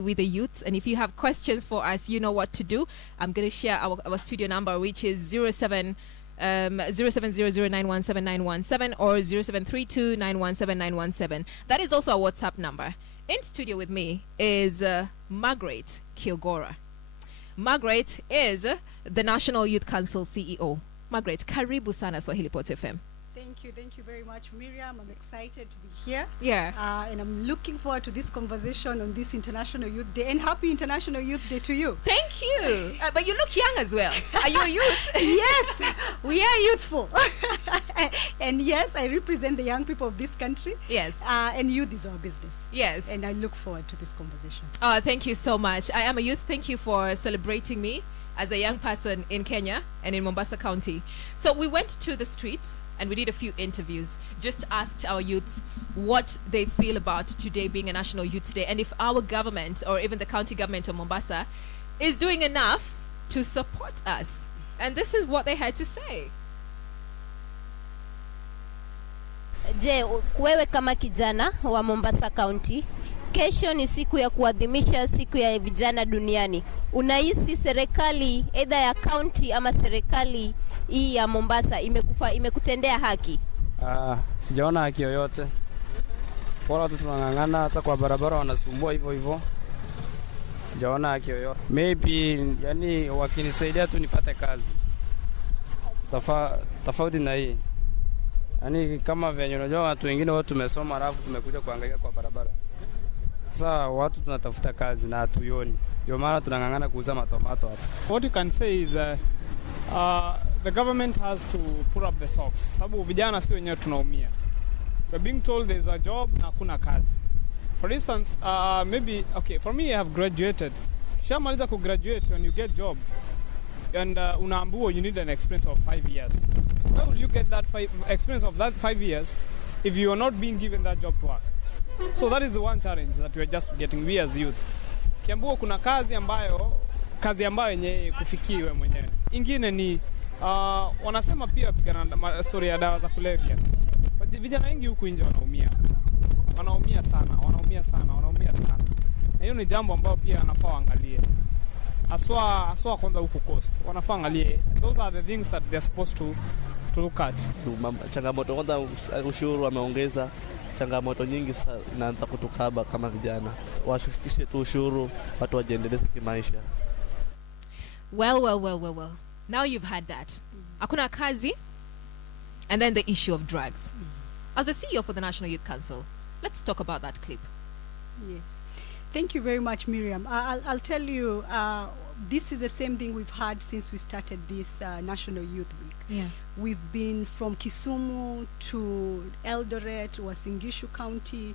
with the youths. And if you have questions for us, you know what to do. I'm going to share our studio number, which is 0700917917 or 0732917917. That is also a WhatsApp number. In studio with me is Margaret Kilgora. Margaret is the National Youth Council CEO. Margaret, karibu sana SwahiliPot FM. Thank you very much, Miriam. I'm excited to be here. Yeah. And I'm looking forward to this conversation on this International Youth Day. And happy International Youth Day to you. Thank you. But you look young as well. Are you a youth? Yes, we are youthful. And yes, I represent the young people of this country. Yes. And youth is our business. Yes. And I look forward to this conversation. Thank you so much. I am a youth. Thank you for celebrating me as a young person in Kenya and in Mombasa County. So we went to the streets and we did a few interviews, just asked our youths what they feel about today being a National Youth Day and if our government or even the county government of Mombasa is doing enough to support us. And this is what they had to say. Je, wewe kama kijana wa Mombasa County, kesho ni siku ya kuadhimisha siku ya vijana duniani. Unahisi serikali either ya county ama serikali hii ya Mombasa imekutendea haki? Sijaona haki yoyote. Wala watu tunangangana hata kwa barabara wanasumbua hivyo hivyo. Sijaona haki yoyote. Maybe yani wakinisaidia tu nipate kazi. Tofauti na hii. Yani kama venye unajua watu wengine watu tumesoma alafu tumekuja kuhangaika kwa barabara. Sasa watu tunatafuta kazi na hatuyoni. Ndio maana tunangangana kuuza matomato hapa. What you can say is the government has to put up the socks. Sababu vijana si wenyewe tunaumia. We're being told there's a job na hakuna kazi. For instance, maybe okay, for me I have graduated. Shamaliza ku graduate when you get job and unaambiwa you need an experience of 5 years. So how will you get that experience of that 5 years if you are not being given that job to work? So that is the one challenge that we are just getting, we as youth. Kiambuo kuna kazi ambayo yenye kufikiwe mwenyewe. Ingine ni wanasema pia pigana story ya dawa za kulevya. Vijana wengi huku nje wanaumia sana. Na hiyo ni jambo ambalo pia anafaa waangalie. Aswa kwanza huku coast. Wanafaa angalie. Those are the things that they are supposed to look at. Changamoto kwanza ushuru wameongeza. Changamoto nyingi inaanza kutukaba kama vijana. Washukishe tu ushuru, watu wajiendeleze kimaisha. Well. Now you've had that. Hakuna kazi and then the issue of drugs. As a CEO for the National Youth Council, let's talk about that clip. Yes. Thank you very much, Miriam. I'll tell you, this is the same thing we've had since we started this National Youth Week. Yeah. We've been from Kisumu to Eldoret, Uasin Gishu County,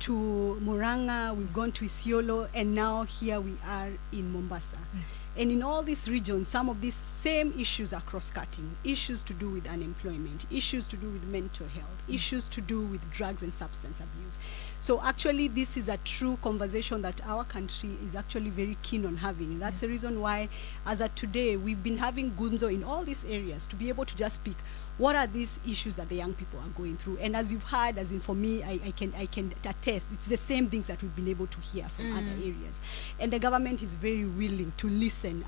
to Murang'a, we've gone to Isiolo, and now here we are in Mombasa. Yes. And in all these regions, some of these same issues are cross-cutting. Issues to do with unemployment, issues to do with mental health, issues to do with drugs and substance abuse. So actually, this is a true conversation that our country is actually very keen on having. And that's the reason why, as of today, we've been having Gunzo in all these areas to be able to just speak. What are these issues that the young people are going through? And as you've heard, as in for me, I can attest, it's the same things that we've been able to hear from other areas. And the government is very willing to listen.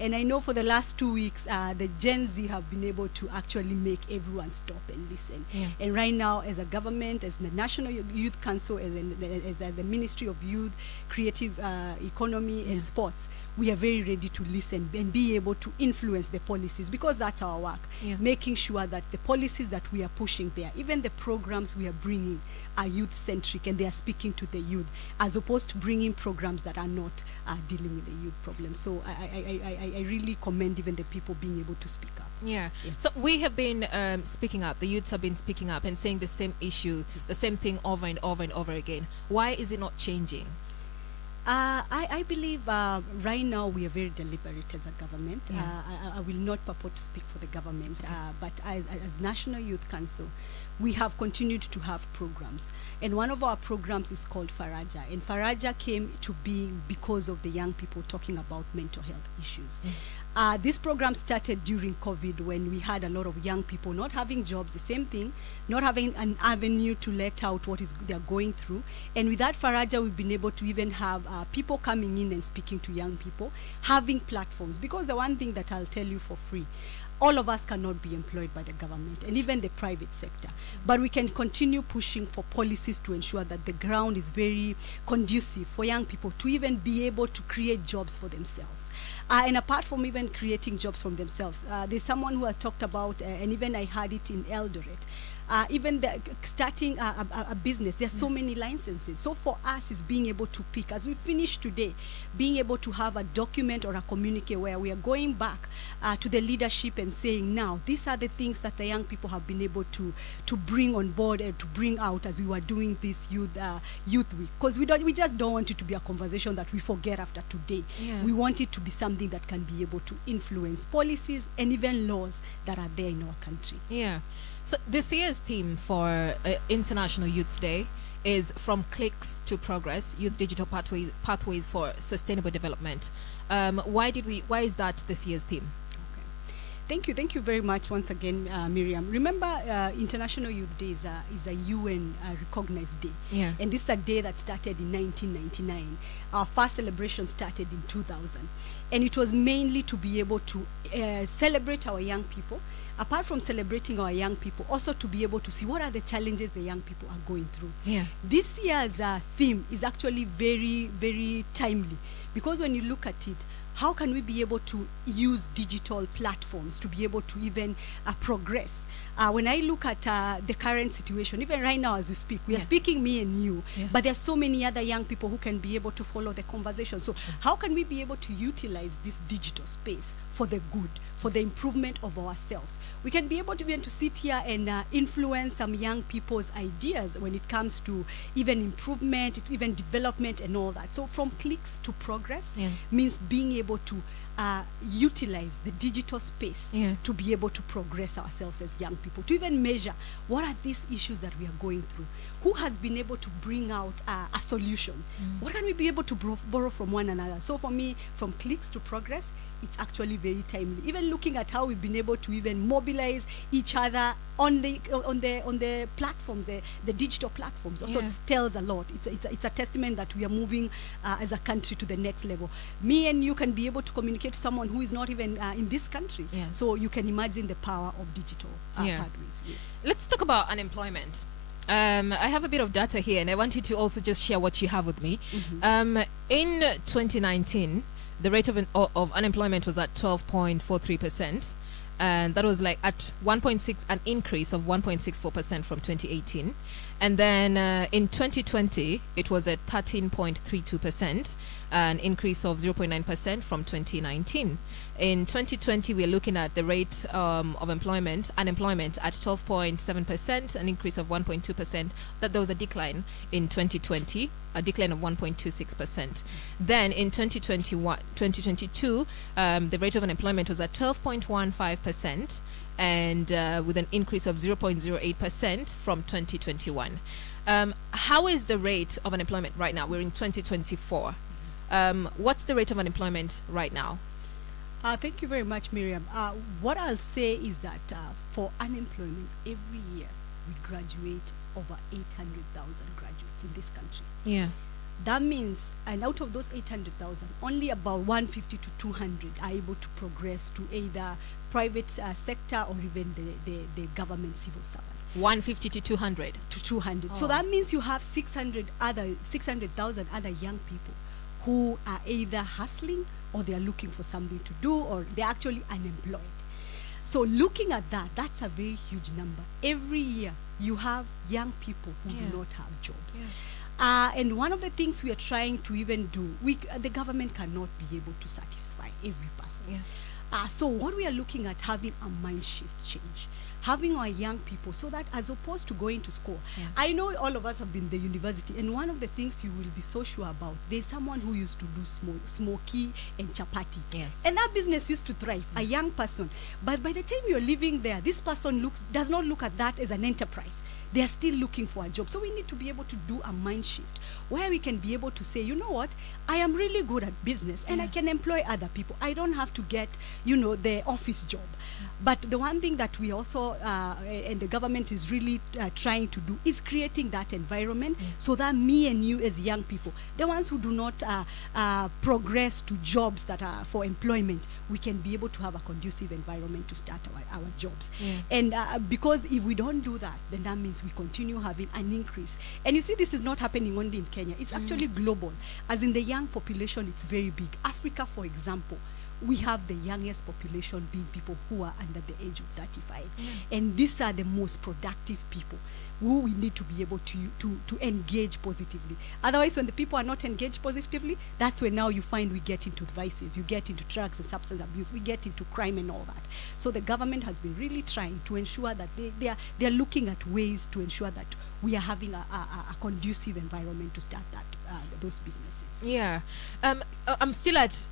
And I know for the last 2 weeks, the Gen Z have been able to actually make everyone stop and listen. Yeah. And right now, as a government, as the National Youth Council, as the Ministry of Youth, Creative Economy and Sports, we are very ready to listen and be able to influence the policies, because that's our work. Yeah. Making sure that the policies that we are pushing there, even the programs we are bringing, are youth-centric and they are speaking to the youth, as opposed to bringing programs that are not dealing with the youth problem. So I really commend even the people being able to speak up. Yeah. Yes. So we have been speaking up. The youths have been speaking up and saying the same issue, the same thing over and over and over again. Why is it not changing? I believe right now we are very deliberate as a government. I will not purport to speak for the government, but as National Youth Council, we have continued to have programs. And one of our programs is called Faraja. And Faraja came to be because of the young people talking about mental health issues. This program started during COVID, when we had a lot of young people not having jobs, the same thing, not having an avenue to let out what is they're going through. And with that Faraja, we've been able to even have people coming in and speaking to young people, having platforms. Because the one thing that I'll tell you for free, all of us cannot be employed by the government and even the private sector, but we can continue pushing for policies to ensure that the ground is very conducive for young people to even be able to create jobs for themselves. And apart from even creating jobs from themselves, there's someone who has talked about, and even I had it in Eldoret, even starting a business. There's so many licenses. So for us is being able to pick, as we finish today, being able to have a document or a communique where we are going back to the leadership and saying, now these are the things that the young people have been able to bring on board and to bring out as we were doing this youth week. Because we just don't want it to be a conversation that we forget after today. We want it to be something that can be able to influence policies and even laws that are there in our country. So this year's theme for International Youth Day is From Clicks to Progress, Youth Digital Pathways for Sustainable Development. Why is that this year's theme? Thank you very much once again, Miriam. Remember, International Youth Day is a UN recognized day. And this is a day that started in 1999. Our first celebration started in 2000. And it was mainly to be able to celebrate our young people. Apart from celebrating our young people, also to be able to see what are the challenges the young people are going through. This year's theme is actually very, very timely, because when you look at it, how can we be able to use digital platforms to be able to even progress? When I look at the current situation, even right now as we speak, we are speaking, me and you, but there are so many other young people who can be able to follow the conversation. So how can we be able to utilize this digital space for the good, for the improvement of ourselves? We can be able to even to sit here and influence some young people's ideas when it comes to even improvement, even development and all that. So from clicks to progress means being able to utilize the digital space to be able to progress ourselves as young people, to even measure what are these issues that we are going through, who has been able to bring out a solution, what can we be able to borrow from one another. So for me, from clicks to progress, it's actually very timely. Even looking at how we've been able to even mobilize each other on the platforms, the digital platforms, also it tells a lot. It's a testament that we are moving as a country to the next level. Me and you can be able to communicate to someone who is not even in this country. So you can imagine the power of digital pathways. Let's talk about unemployment. I have a bit of data here, and I want you to also just share what you have with me. In 2019, the rate of unemployment was at 12.43%, and that was like at 1.6, an increase of 1.64% from 2018. And then in 2020, it was at 13.32%, an increase of 0.9% from 2019. In 2020, we're looking at the rate of unemployment at 12.7%, an increase of 1.2%. That there was a decline in 2020, a decline of 1.26%. Then in 2022, the rate of unemployment was at 12.15%, and with an increase of 0.08% from 2021. How is the rate of unemployment right now? We're in 2024. What's the rate of unemployment right now? Thank you very much, Miriam. What I'll say is that for unemployment, every year we graduate over 800,000 graduates in this country. That means, and out of those 800,000, only about 150 to 200 are able to progress to either private sector or even the government civil servant. 150 to 200? To 200. So that means you have 600,000 other young people who are either hustling or they are looking for something to do, or they're actually unemployed. So looking at that, that's a very huge number. Every year you have young people who do not have jobs. And one of the things we are trying to even do, the government cannot be able to satisfy every person. So what we are looking at, having a mind shift change, having our young people, so that as opposed to going to school, I know all of us have been to university, and one of the things you will be so sure about, there's someone who used to do smoky and chapati, and that business used to thrive, a young person. But by the time you're living there, this person does not look at that as an enterprise. they are still looking for a job. So we need to be able to do a mind shift where we can be able to say, you know what, I am really good at business and I can employ other people. I don't have to get, the office job. But the one thing that we also, and the government is really trying to do is creating that environment so that me and you as young people, the ones who do not progress to jobs that are for employment, we can be able to have a conducive environment to start our jobs. And because if we don't do that, then that means we continue having an increase. And you see, this is not happening only in Kenya. It's actually global. As in the young population, it's very big. Africa, for example, we have the youngest population being people who are under the age of 35. And these are the most productive people who we need to be able to engage positively. Otherwise, when the people are not engaged positively, that's when now you find we get into vices, you get into drugs and substance abuse, we get into crime and all that. So the government has been really trying to ensure that they are looking at ways to ensure that we are having a conducive environment to start those businesses. Yeah. I'm still at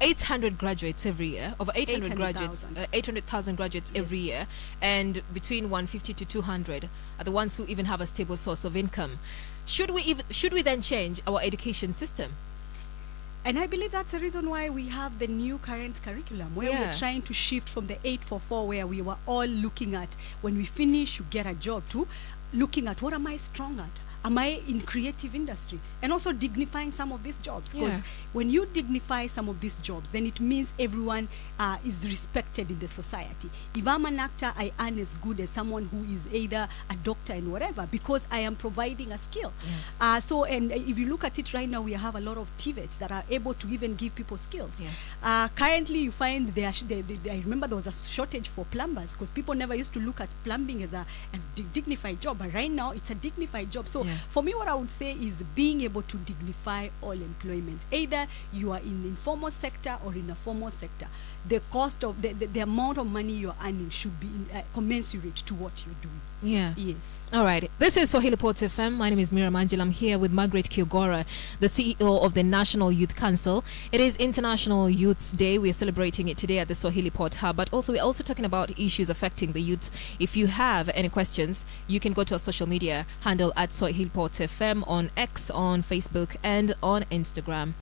800 graduates every year, over 800 graduates, 800,000 graduates every year, and between 150 to 200 are the ones who even have a stable source of income. Should we then change our education system? And I believe that's the reason why we have the new current curriculum, where we're trying to shift from the 844, where we were all looking at when we finish, you get a job, to looking at what am I strong at? Am I in creative industry? And also dignifying some of these jobs. Because when you dignify some of these jobs, then it means everyone is respected in the society. If I'm an actor, I earn as good as someone who is either a doctor and whatever, because I am providing a skill. And if you look at it right now, we have a lot of TVETs that are able to even give people skills. Currently, you find I remember there was a shortage for plumbers, because people never used to look at plumbing as a dignified job. But right now, it's a dignified job. So for me, what I would say is being able to dignify all employment. Either you are in the informal sector or in a formal sector. The cost of the amount of money you're earning should be commensurate to what you're doing. Yes. All right. This is SwahiliPot FM. My name is Miriam Angel. I'm here with Margaret Kiogora, the CEO of the National Youth Council. It is International Youth's Day. We are celebrating it today at the SwahiliPot Hub. But also, we're also talking about issues affecting the youths. If you have any questions, you can go to our social media handle at SwahiliPot FM on X, on Facebook, and on Instagram.